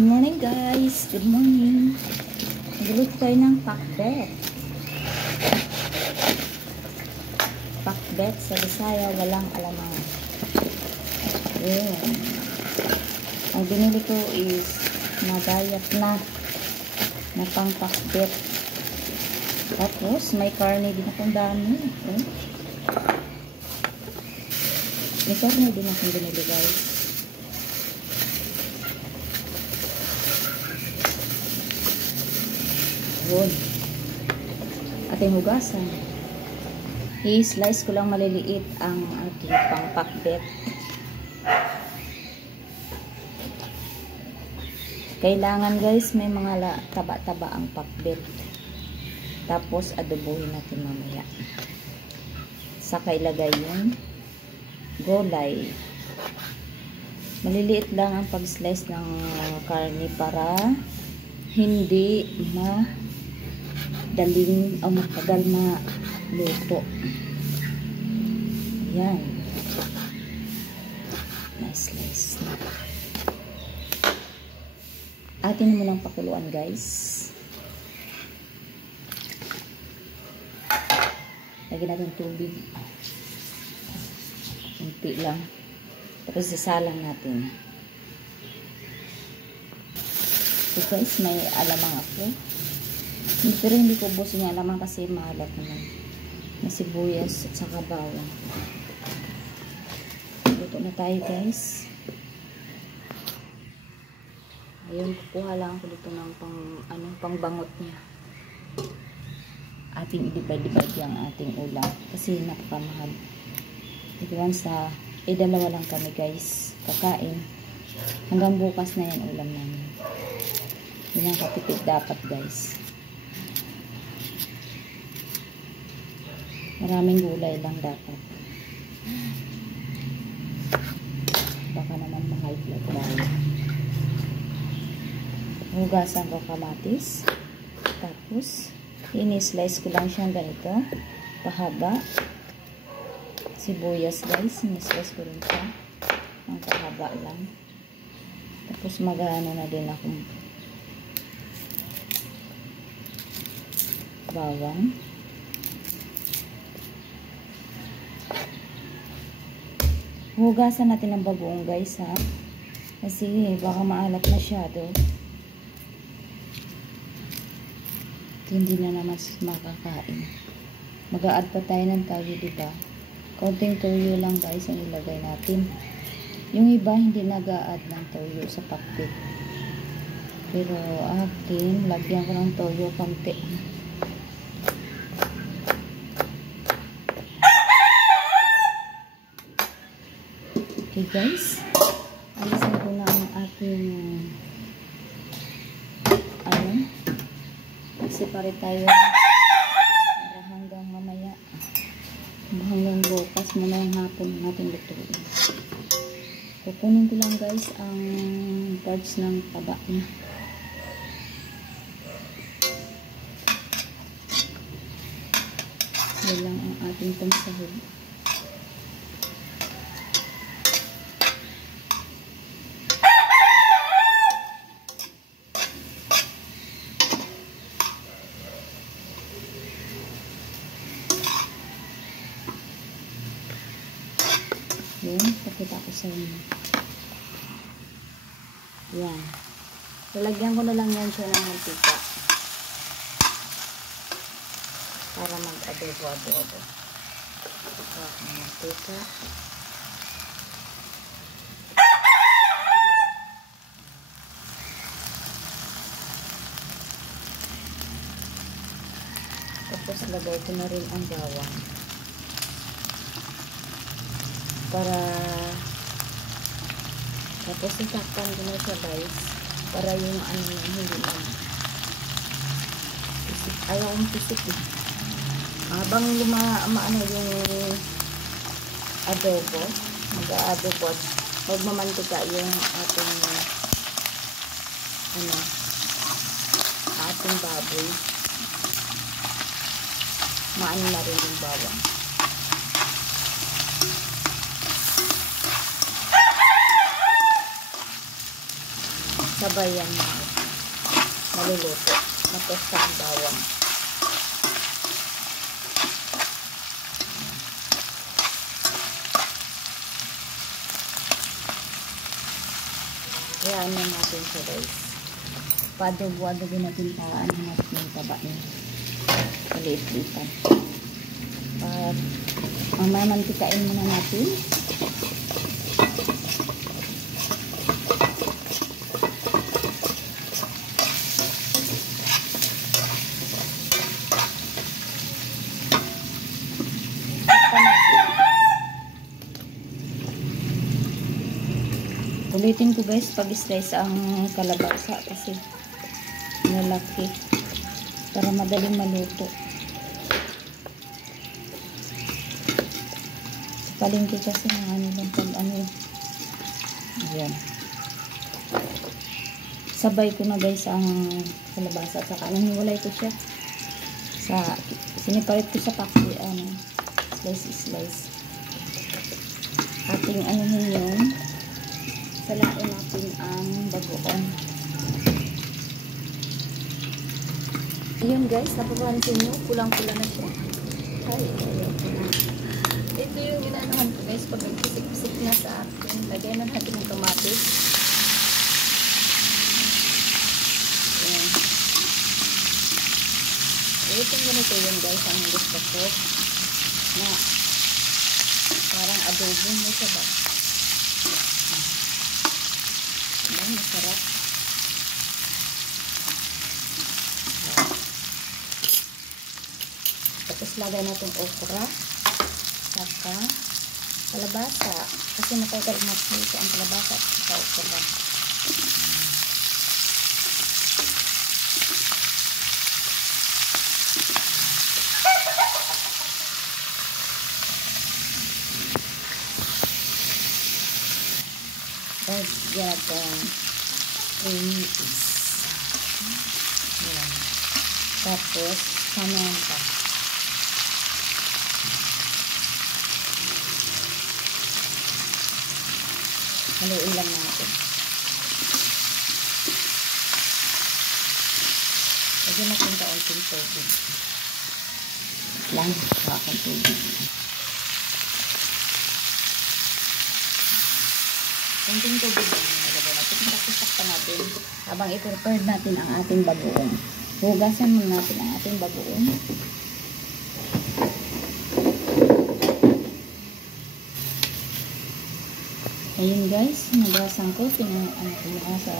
Good morning guys, good morning. Nagluto tayo ng pakbet. Pakbet sa Bisaya, walang alamang. Yun. Ang binili ko is madayat na pang pakbet. Tapos may karne din akong dami. May karne din akong binili guys. Ating hugasan. I-slice ko lang maliliit ang ating pang pakbet. Kailangan guys may mga taba-taba ang pakbet. Tapos adobohin natin mamaya. Saka ilagay yung gulay. Maliliit lang ang pag-slice ng karne para hindi daling o matagal na luto. Yan. Nice slice. Atin mo lang pakuluan guys. Lagyan natin tubig. Kunti lang. Tapos isalang natin. So guys, may alamang ako. Pero hindi ko ubusin yung alamang kasi maalat naman. May sibuyas at saka bawang. Luto na tayo guys. Ayun, kukuha lang ako dito ng pangbangot niya. Ating i-divide yung ating ulam. Kasi napakamahal. Dalawa lang kami guys. Kakain. Hanggang bukas na yan ulam namin. Yun ang katipid dapat guys. Maraming gulay lang dapat. Baka naman ma-high blood tayo. Hugasan ko kamatis. Tapos, ini-slice ko lang siyang ganito. Pahaba. Sibuyas guys. Ini-slice ko rin siya. Ang pahaba lang. Tapos mag-ano na din akong bawang. Hugasan natin ang bagoong guys ha. Kasi baka maalat masyado. Hindi na naman makakain. Mag-a-add pa tayo ng toyo, diba? Konting toyo lang guys ang ilagay natin. Yung iba hindi nag-a-add ng toyo sa pakbet. Pero akin, lagyan ko ng toyo konti. Okay guys, alisin ko na ang ating separate tayo para hanggang mamaya, hanggang bukas muna yung hapon natin lutuin. Kukunin ko lang guys ang parts ng taba niya. Yan lang ang ating pansahog. Yan, pakita ko sa inyo. Yan. Lalagyan ko na lang yan siya ng mantika. Para mag-adobo-adobo. Mantika. Tapos lagay ko na rin ang bawang. Tapos itakpan ko na siya guys para yung hindi na ayaw kong pisik habang yung adobo mag-adobo at magmamantika yung ating baboy, maano na rin yung bawang. sabay yan maluluto. Matosta ang bawang. Ayan na natin siya guys. Padubo-adubo natin pa ano natin yung taba niya. Paliit-litan. At mamamantikain muna natin. Ulitin ko guys pag-slice ang kalabasa kasi malaki para madaling maluto. Sa palengke kasi ng ano lang pag ano. Ayan. Sabay ko na guys ang kalabasa at saka naniwalay ko siya sa siniparit ko sa pakli ano, slice. Ating ano yun, salain natin ang bagoong. Ayun guys, napapansin nyo, kulang-kula na siya. Ay, ayun na. Ito yung inaanahan ko guys, pag nagpisik-pisik na sa atin. Lagyan na natin ng kamatis. Ayan. Itong ganito yun guys, ang gusto ko. Na, parang adobo mo siya ba? Masarap. Tapos lagay natin okra saka kalabasa kasi matagal matluto ang kalabasa sa okra. Tapos gagawin is yan. Tapos samenta. Haluin lang natin. Lagyan natin kaunting tubig. Lang, bakang tubig. Kunting tubig lang nilagay natin. Tapos sakta natin habang i-prepare natin ang ating bagoong. Hugasan muna natin ang ating bagoong. Ayun guys, nagasan ko. Tingnan ko muna sa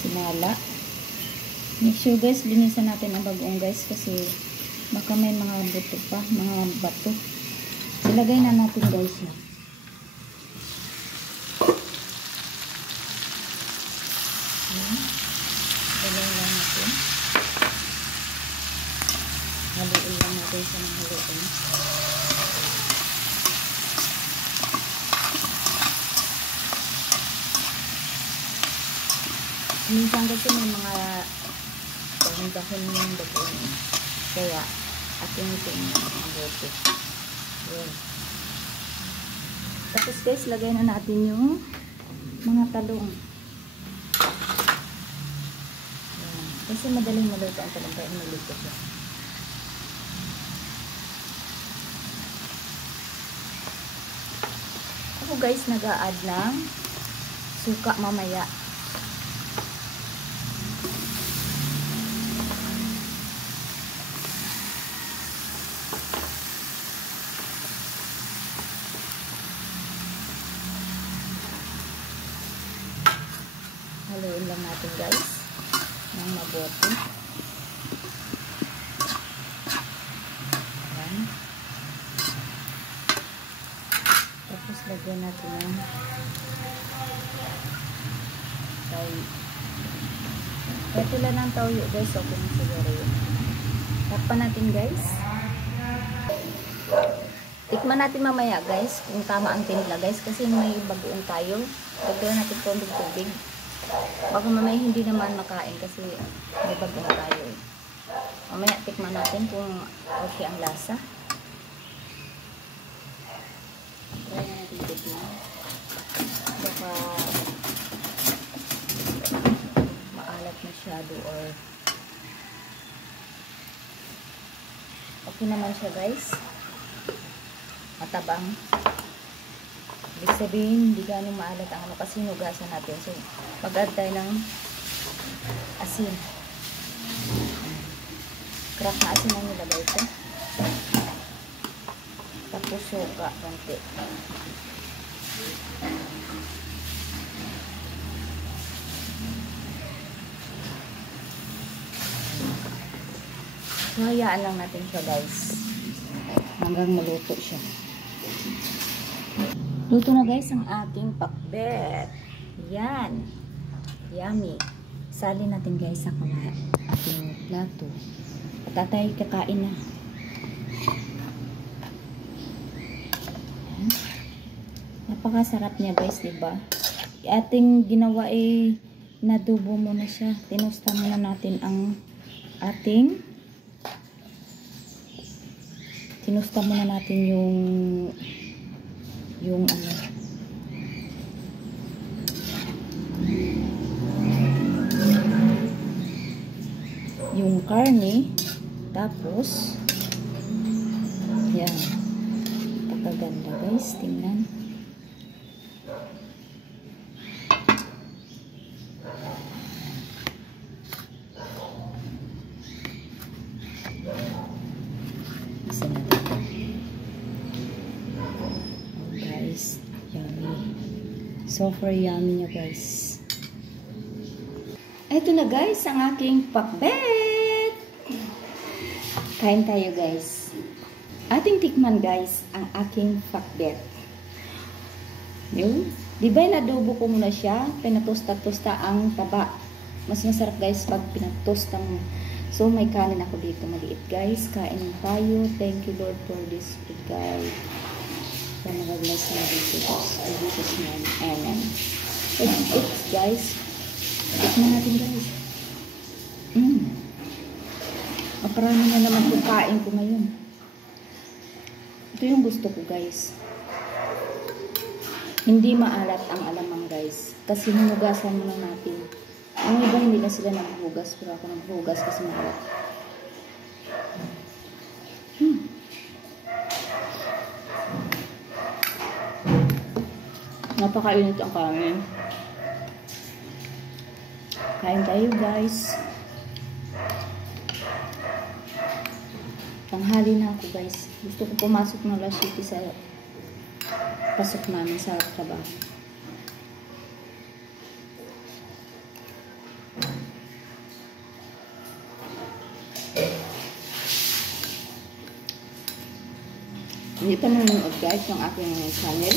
sinala. Make sure guys, linisan natin ang bagoong guys kasi baka may mga buto pa, mga bato. Ilagay na natin guys na. Haluin lang natin. Haluin lang natin sa mga haluin. Minsan kasi may mga dahon-dahon yung bagoong. Kaya ating ang bote. Yun. Tapos guys, lagay na natin yung mga talong. Kasi madaling maluto ang talong kaya maluto siya. Ako guys, nag-a-add ng suka mamaya. Haluin lang natin guys ng mabuti. Ayan. Tapos lagyan natin ng toyo. Ito lang ng toyo guys. Okay na siguro yun. Takpan natin guys. Tikman natin mamaya guys kung tama ang timpla guys kasi may bagoong tayo. Lagyan natin konting tubig. Baka mamaya hindi naman makain kasi may bagoong tayo. Mamaya tikman natin kung okay ang lasa. Try natin tikman. Baka masyado or okay naman siya guys. Matabang. Ibig sabihin, hindi gano'ng maalat ang ano kasi nugasan natin. So, mag-add tayo ng asin. Crack na asin ang nilagay ko. Tapos suka, konti. So, hayaan lang natin siya guys. Hanggang maluto siya. Luto na guys ang ating pakbet. Yan. Yummy. Salin natin guys sa ating plato. At tatay kakain na. Yan. Napakasarap niya guys, diba? Ating ginawa ay nadubo muna siya. Tinusta muna natin ang ating tinusta muna natin yung ano yung karne, tapos yan, napakaganda guys, tingnan. Isa na guys, yummy, super yummy niya guys. Ito na guys ang aking pakbet. Kain tayo guys. Ating tikman guys ang aking pakbet. Yun. Diba nadubo ko muna siya, pinatosta-tosta ang taba. Mas masarap guys pag pinatosta mo. So may kanin ako dito maliit guys. Kain tayo. Thank you Lord for this food guys. So mag-bless na dito guys. In Jesus name. Amen. It's guys. Tikman natin guys. Maparami na naman kung kain ko ngayon. Ito yung gusto ko guys. Hindi maalat ang alamang guys. Kasi hinugasan muna natin. Ang iba hindi na sila naghugas. Pero ako naghugas kasi maalat. Napakainit ang kanin. Kain tayo guys. Tanghali na ako guys. Gusto ko pumasok ng alas 7 sa pasok namin sa trabaho. Hindi pa nanonood guys ng aking channel.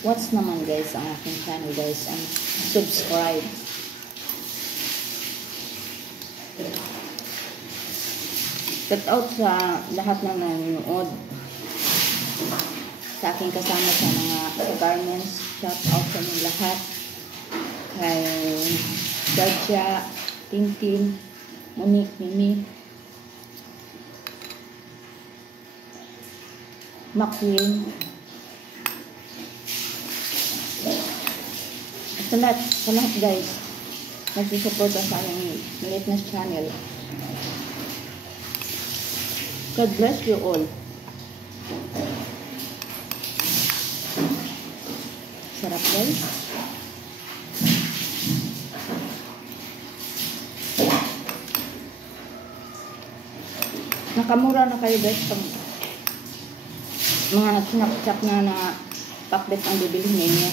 Watch naman guys ang aking channel guys and subscribe. Shout out sa lahat ng nanonood. Sa aking kasama sa mga garments. Shout out sa mga lahat. Kay Georgia, Tintin, Monique, Mimi, McQueen. Sa lahat guys, nagsusuporta sa aking maliit na channel. God bless you all. Sarap guys. Nakamura na kayo guys pag mga snapchat na pakbet ang bibilhin ninyo.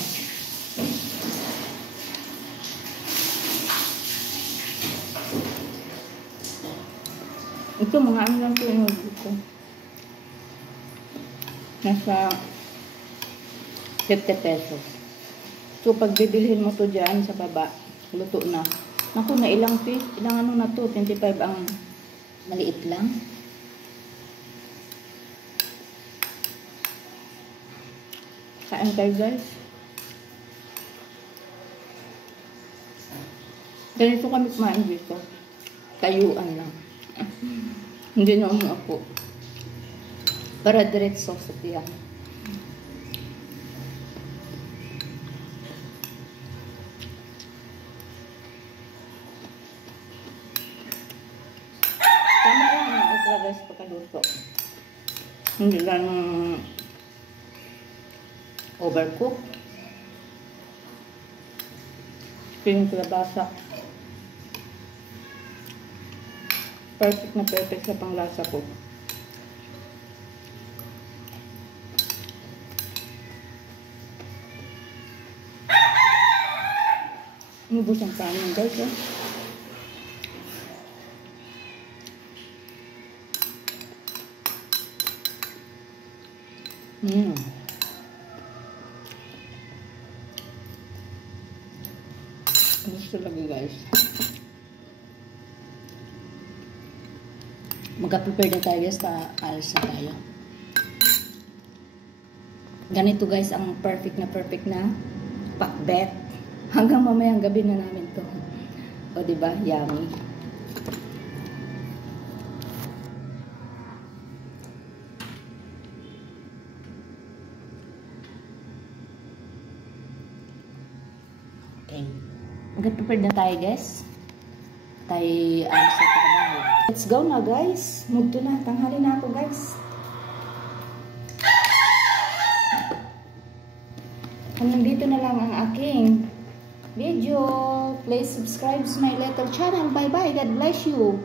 Ito mga ano lang ito yung dito. Nasa 50 pesos. So pag bibilhin mo to dyan sa baba, luto na. Naku, na ilang piece, ilang ano na to, 25 ang maliit lang. Kain kayo guys. Ganito kami kumain dito. Tayuan lang. Hindi na ako. Para diretso sa tiyan. talaga guys pagkaluto. Hindi lang overcook. Piling kalabasa. Perfect na perfect sa panglasa ko. Inubos ang kanin guys. Gusto lagi guys. Magka-prepare na tayo guys, alis na tayo. Ganito guys ang perfect na pakbet. Hanggang mamayang gabi na namin to. O diba? Yummy. Okay. Magka-prepare na tayo guys. Tayo alis na trabaho. Let's go na guys. Mugto na. Tanghali na ako guys. Hanggang dito na lang ang aking video. Please subscribe to my little channel. Bye bye. God bless you.